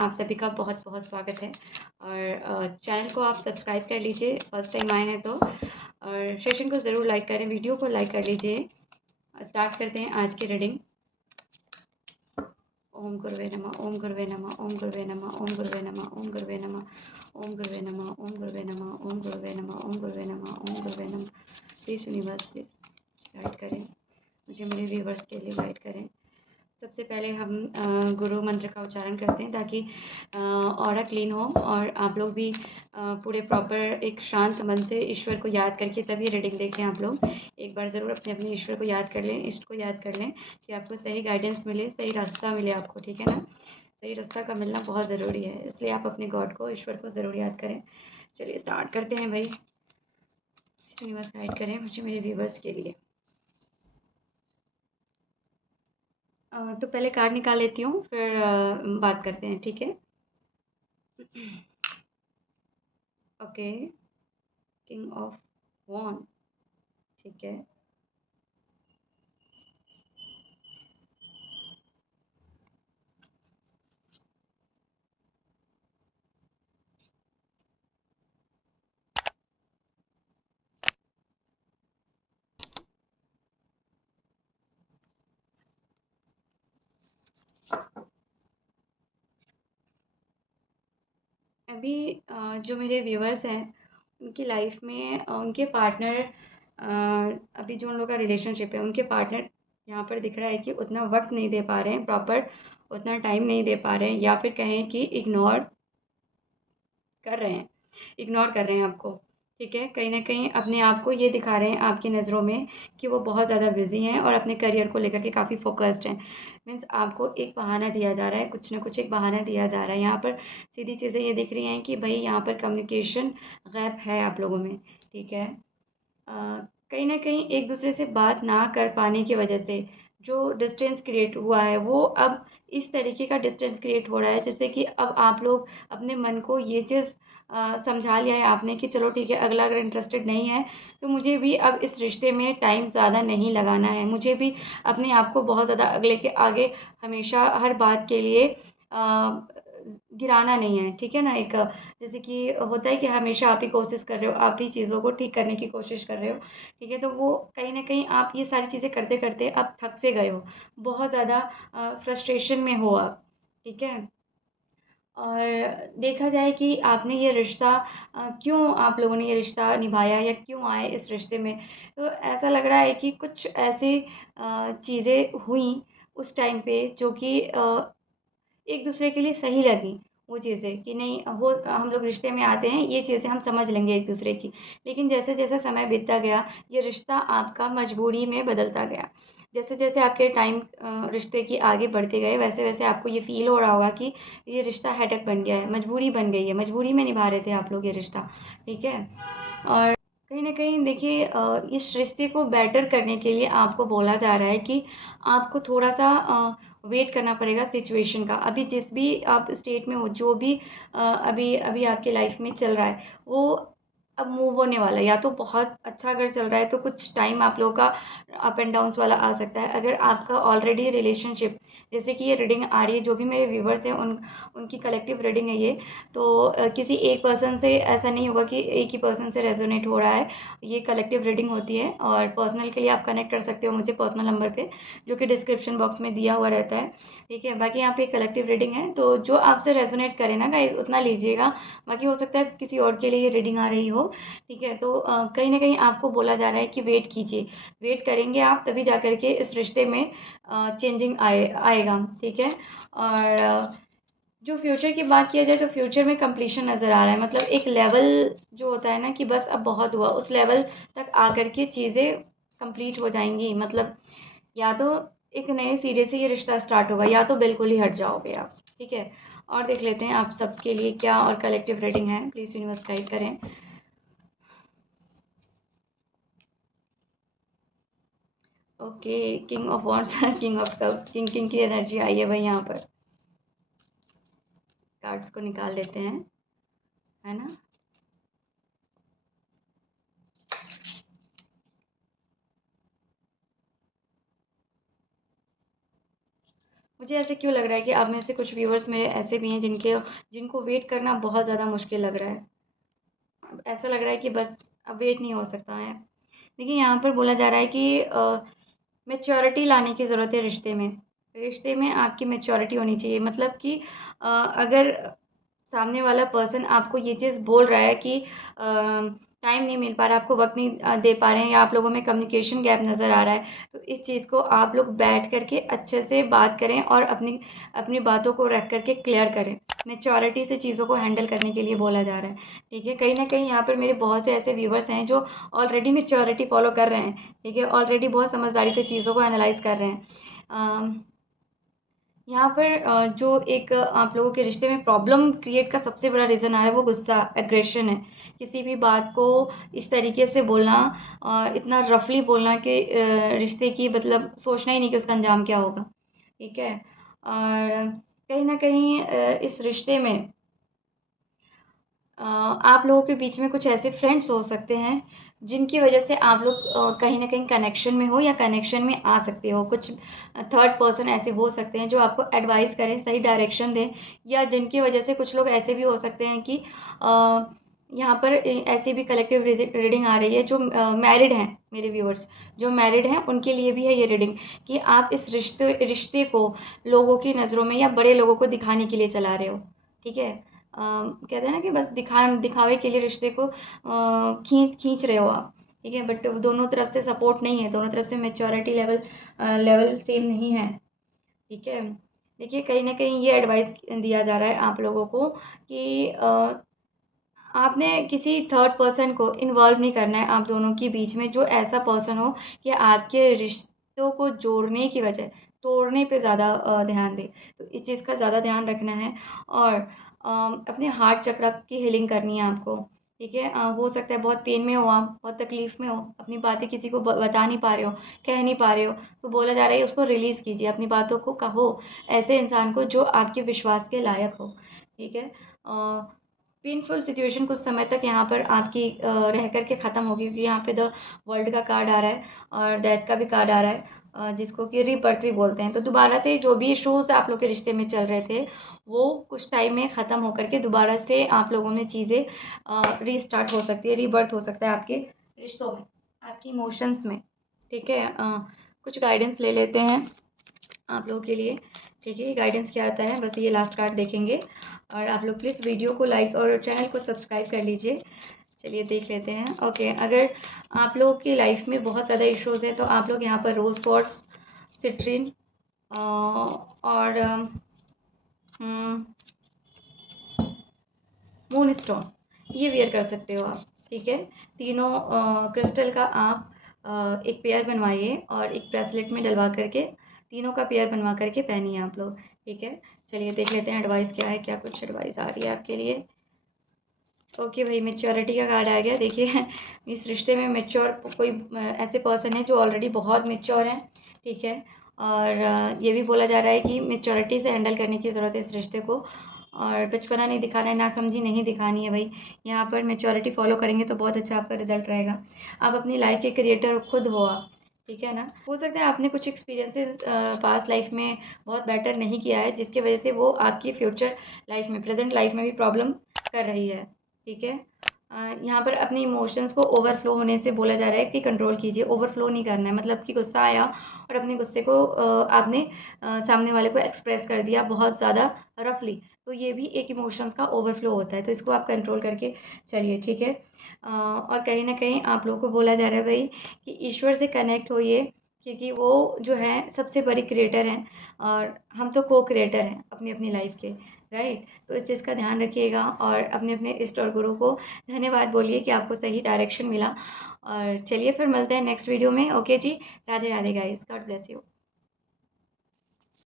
आप सभी का बहुत बहुत स्वागत है और चैनल को आप सब्सक्राइब कर लीजिए फर्स्ट टाइम आए हैं तो, और सेशन को ज़रूर लाइक करें, वीडियो को लाइक कर लीजिए। स्टार्ट करते हैं आज की रीडिंग। ओम गुरुवे नमः, ओम गुरुवे नमः, ओम गुरुवे नमः, ओम गुरुवे नमः, ओम गुरुवे नमः, ओम गुरुवे नमः, ओम गुरुवे नमः, ओम गुरुवे नमः, ओम गुरुवे नमः, ओम गुरुवे नमः। प्लीज़ यूनिवर्स प्लीज गाइड करें मुझे, मेरे व्यूवर्स के लिए गाइड करें। सबसे पहले हम गुरु मंत्र का उच्चारण करते हैं ताकि ऑरा क्लीन हो और आप लोग भी पूरे प्रॉपर एक शांत मन से ईश्वर को याद करके तभी रीडिंग देखें। आप लोग एक बार ज़रूर अपने अपने ईश्वर को याद कर लें, इष्ट को याद कर लें कि आपको सही गाइडेंस मिले, सही रास्ता मिले आपको, ठीक है ना। सही रास्ता का मिलना बहुत ज़रूरी है, इसलिए आप अपने गॉड को, ईश्वर को ज़रूर याद करें। चलिए स्टार्ट करते हैं भाई। यूनिवर्स गाइड करें मुझे, मेरे व्यूवर्स के लिए। तो पहले कार्ड निकाल लेती हूँ, फिर बात करते हैं, ठीक है। ओके, किंग ऑफ वॉन्ड, ठीक है। अभी जो मेरे व्यूअर्स हैं उनकी लाइफ में उनके पार्टनर, अभी जो उन लोगों का रिलेशनशिप है, उनके पार्टनर यहाँ पर दिख रहा है कि उतना वक्त नहीं दे पा रहे हैं, प्रॉपर उतना टाइम नहीं दे पा रहे हैं, या फिर कहें कि इग्नोर कर रहे हैं आपको, ठीक है। कहीं न कहीं अपने आप को ये दिखा रहे हैं आपकी नज़रों में कि वो बहुत ज़्यादा बिज़ी हैं और अपने करियर को लेकर के काफ़ी फ़ोकस्ड हैं। मीन्स आपको एक बहाना दिया जा रहा है, कुछ न कुछ एक बहाना दिया जा रहा है। यहाँ पर सीधी चीज़ें ये दिख रही हैं कि भई यहाँ पर कम्युनिकेशन गैप है आप लोगों में, ठीक है। कहीं न कहीं एक-दूसरे से बात ना कर पाने की वजह से जो डिस्टेंस क्रिएट हुआ है, वो अब इस तरीके का डिस्टेंस क्रिएट हो रहा है जैसे कि अब आप लोग अपने मन को ये चीज़ समझा लिया है आपने कि चलो ठीक है, अगला अगर इंटरेस्टेड नहीं है, तो मुझे भी अब इस रिश्ते में टाइम ज़्यादा नहीं लगाना है। मुझे भी अपने आप को बहुत ज़्यादा अगले के आगे हमेशा हर बात के लिए गिराना नहीं है, ठीक है ना। एक जैसे कि होता है कि हमेशा आप ही कोशिश कर रहे हो, आप ही चीज़ों को ठीक करने की कोशिश कर रहे हो, ठीक है। तो वो कहीं न कहीं आप ये सारी चीज़ें करते-करते अब थक से गए हो, बहुत ज़्यादा फ्रस्ट्रेशन में हो आप, ठीक है। और देखा जाए कि आपने ये रिश्ता क्यों आप लोगों ने ये रिश्ता निभाया या क्यों आए इस रिश्ते में, तो ऐसा लग रहा है कि कुछ ऐसी चीज़ें हुई उस टाइम पे जो कि एक-दूसरे के लिए सही लगी वो चीज़ें कि नहीं वो हम लोग रिश्ते में आते हैं, ये चीज़ें हम समझ लेंगे एक-दूसरे की। लेकिन जैसे-जैसे समय बीतता गया, ये रिश्ता आपका मजबूरी में बदलता गया। जैसे-जैसे आपके टाइम रिश्ते की आगे बढ़ते गए, वैसे-वैसे आपको ये फ़ील हो रहा होगा कि ये रिश्ता हेडेक बन गया है, मजबूरी बन गई है, मजबूरी में निभा रहे थे आप लोग ये रिश्ता, ठीक है। और कहीं न कहीं देखिए इस रिश्ते को बेटर करने के लिए आपको बोला जा रहा है कि आपको थोड़ा-सा वेट करना पड़ेगा सिचुएशन का। अभी जिस भी आप स्टेट में हो, जो भी अभी अभी आपकी लाइफ़ में चल रहा है, वो अब मूव होने वाला है। या तो बहुत अच्छा अगर चल रहा है, तो कुछ टाइम आप लोगों का अप एंड डाउन्स वाला आ सकता है। अगर आपका ऑलरेडी रिलेशनशिप, जैसे कि ये रीडिंग आ रही है, जो भी मेरे व्यूअर्स हैं, उनकी कलेक्टिव रीडिंग है ये, तो किसी एक पर्सन से ऐसा नहीं होगा कि एक ही पर्सन से रेज़ोनेट हो रहा है। ये कलेक्टिव रीडिंग होती है और पर्सनल के लिए आप कनेक्ट कर सकते हो मुझे पर्सनल नंबर पे, जो कि डिस्क्रिप्शन बॉक्स में दिया हुआ रहता है, ठीक है। बाकी यहाँ पे कलेक्टिव रीडिंग है, तो जो आपसे रेज़ोनेट करे ना गाइज़ उतना लीजिएगा। बाकी हो सकता है किसी और के लिए ये रीडिंग आ रही हो, ठीक है। तो कहीं न कहीं आपको बोला जा रहा है कि वेट कीजिए। वेट करेंगे आप तभी जा कर के इस रिश्ते में चेंजिंग आएगा, ठीक है। और जो फ्यूचर की बात किया जाए तो फ्यूचर में कंप्लीशन नज़र आ रहा है, मतलब एक लेवल जो होता है ना कि बस अब बहुत हुआ, उस लेवल तक आकर के चीज़ें कंप्लीट हो जाएँगी। मतलब या तो एक नए सिरे से ये रिश्ता स्टार्ट होगा या तो बिल्कुल ही हट जाओगे आप, ठीक है। और देख लेते हैं आप सबके लिए क्या और कलेक्टिव रीडिंग है, प्लीज़ यूनिवर्स गाइड करें। Okay, king of wands king of cup, king king की एनर्जी आई है भाई यहाँ पर। कार्ड्स को निकाल लेते हैं, है ना। मुझे ऐसे क्यों लग रहा है कि आप में से कुछ व्यूअर्स मेरे ऐसे भी हैं जिनको वेट करना बहुत ज़्यादा मुश्किल लग रहा है। अब ऐसा लग रहा है कि बस अब वेट नहीं हो सकता है। देखिए, यहाँ पर बोला जा रहा है कि मैच्योरिटी लाने की ज़रूरत है रिश्ते में। रिश्ते में आपकी मैच्योरिटी होनी चाहिए, मतलब कि अगर सामने वाला पर्सन आपको ये चीज़ बोल रहा है कि टाइम नहीं मिल पा रहा, आपको वक़्त नहीं दे पा रहे हैं, या आप लोगों में कम्युनिकेशन गैप नज़र आ रहा है, तो इस चीज़ को आप लोग बैठ कर के अच्छे से बात करें और अपनी अपनी बातों को रख कर के क्लियर करें। मैच्योरिटी से चीज़ों को हैंडल करने के लिए बोला जा रहा है, ठीक है? कहीं न कहीं यहाँ पर मेरे बहुत से ऐसे व्यूअर्स हैं जो ऑलरेडी मैच्योरिटी फ़ॉलो कर रहे हैं, ठीक है? ऑलरेडी बहुत समझदारी से चीज़ों को एनालाइज़ कर रहे हैं। यहाँ पर जो एक आप लोगों के रिश्ते में प्रॉब्लम क्रिएट का सबसे बड़ा रीज़न आ रहा है, वो गुस्सा, एग्रेशन है। किसी भी बात को इस तरीके से बोलना, इतना रफ़ली बोलना कि रिश्ते की मतलब सोचना ही नहीं कि उसका अंजाम क्या होगा, ठीक है? और कहीं न कहीं इस रिश्ते में आप लोगों के बीच में कुछ ऐसे फ्रेंड्स हो सकते हैं, जिनकी वजह से आप लोग कहीं न कहीं कनेक्शन में हो या कनेक्शन में आ सकते हो। कुछ थर्ड पर्सन ऐसे हो सकते हैं जो आपको एडवाइस करें, सही डायरेक्शन दें, या जिनकी वजह से कुछ लोग ऐसे भी हो सकते हैं कि यहाँ पर ऐसी भी कलेक्टिव रीडिंग आ रही है जो मैरिड हैं मेरे व्यूअर्स, जो मैरिड हैं उनके लिए भी है ये रीडिंग, कि आप इस रिश्ते रिश्ते को लोगों की नज़रों में या बड़े लोगों को दिखाने के लिए चला रहे हो, ठीक है? कहते हैं ना कि बस दिखावे के लिए रिश्ते को खींच खींच रहे हो आप, ठीक है? बट दोनों तरफ से सपोर्ट नहीं है, दोनों तरफ से मैच्योरिटी लेवल सेम नहीं है, ठीक है? देखिए, कहीं न कहीं ये एडवाइस दिया जा रहा है आप लोगों को कि आपने किसी थर्ड पर्सन को इन्वॉल्व नहीं करना है आप दोनों के बीच में, जो ऐसा पर्सन हो कि आपके रिश्तों को जोड़ने की बजाय तोड़ने पे ज़्यादा ध्यान दे। तो इस चीज़ का ज़्यादा ध्यान रखना है, और अपने हार्ट चक्र की हीलिंग करनी है आपको, ठीक है? हो सकता है बहुत पेन में हो आप, बहुत तकलीफ़ में हो, अपनी बातें किसी को बता नहीं पा रहे हो, कह नहीं पा रहे हो, तो बोला जा रहा है उसको रिलीज़ कीजिए, अपनी बातों को कहो ऐसे इंसान को जो आपके विश्वास के लायक हो, ठीक है? पेनफुल सिचुएशन कुछ समय तक यहाँ पर आपकी रह कर के ख़त्म होगी, क्योंकि यहाँ पे द वर्ल्ड का कार्ड आ रहा है और डेथ का भी कार्ड आ रहा है, जिसको कि रीबर्थ भी बोलते हैं। तो दोबारा से जो भी इश्यूज़ आप लोग के रिश्ते में चल रहे थे, वो कुछ टाइम में ख़त्म होकर के दोबारा से आप लोगों में चीज़ें रीस्टार्ट हो सकती है, रीबर्थ हो सकता है आपके रिश्तों में, आपके इमोशंस में, ठीक है? कुछ गाइडेंस ले लेते हैं आप लोगों के लिए, ठीक है? ये गाइडेंस क्या आता है, बस ये लास्ट कार्ड देखेंगे, और आप लोग प्लीज़ वीडियो को लाइक और चैनल को सब्सक्राइब कर लीजिए। चलिए देख लेते हैं। ओके, अगर आप लोगों की लाइफ में बहुत ज़्यादा इश्यूज़ हैं, तो आप लोग यहाँ पर रोज़ क्वार्ट्ज़, सिट्रिन और मून स्टोन, ये वियर कर सकते हो आप, ठीक है? तीनों क्रिस्टल का आप एक पेयर बनवाइए और एक ब्रेसलेट में डलवा करके तीनों का पेयर बनवा करके पहनिए आप लोग, ठीक है? चलिए देख लेते हैं एडवाइस क्या है, क्या कुछ एडवाइस आ रही है आपके लिए। ओके भाई, मैच्योरिटी का कार्ड आ गया। देखिए, इस रिश्ते में मैच्योर कोई ऐसे पर्सन है जो ऑलरेडी बहुत मैच्योर हैं, ठीक है? और ये भी बोला जा रहा है कि मैच्योरिटी से हैंडल करने की ज़रूरत है इस रिश्ते को, और बचपना नहीं दिखाना है, नासमझी नहीं दिखानी है भाई। यहाँ पर मैच्योरिटी फ़ॉलो करेंगे तो बहुत अच्छा आपका रिज़ल्ट रहेगा। आप अपनी लाइफ़ के क्रिएटर खुद हो आप, ठीक है ना? हो सकता है आपने कुछ एक्सपीरियंसेस पास्ट लाइफ़ में बहुत बेटर नहीं किया है, जिसकी वजह से वो आपकी फ्यूचर लाइफ़ में, प्रेज़ेंट लाइफ़ में भी प्रॉब्लम कर रही है, ठीक है? यहाँ पर अपने इमोशंस को ओवरफ्लो होने से बोला जा रहा है कि कंट्रोल कीजिए, ओवरफ्लो नहीं करना है, मतलब कि गुस्सा आया और अपने गुस्से को आपने सामने वाले को एक्सप्रेस कर दिया बहुत ज़्यादा रफली, तो ये भी एक इमोशंस का ओवरफ्लो होता है, तो इसको आप कंट्रोल करके चलिए, ठीक है? और कहीं न कहीं आप लोगों को बोला जा रहा है भाई कि ईश्वर से कनेक्ट होइए, क्योंकि वो जो है सबसे बड़ी क्रिएटर हैं, और हम तो को क्रिएटर हैं अपनी-अपनी लाइफ़ के, राइट? तो इस चीज़ का ध्यान रखिएगा और अपने-अपने इष्ट और गुरु को धन्यवाद बोलिए कि आपको सही डायरेक्शन मिला, और चलिए फिर मिलते हैं नेक्स्ट वीडियो में। ओके जी, Radhe Radhe guys, God bless you.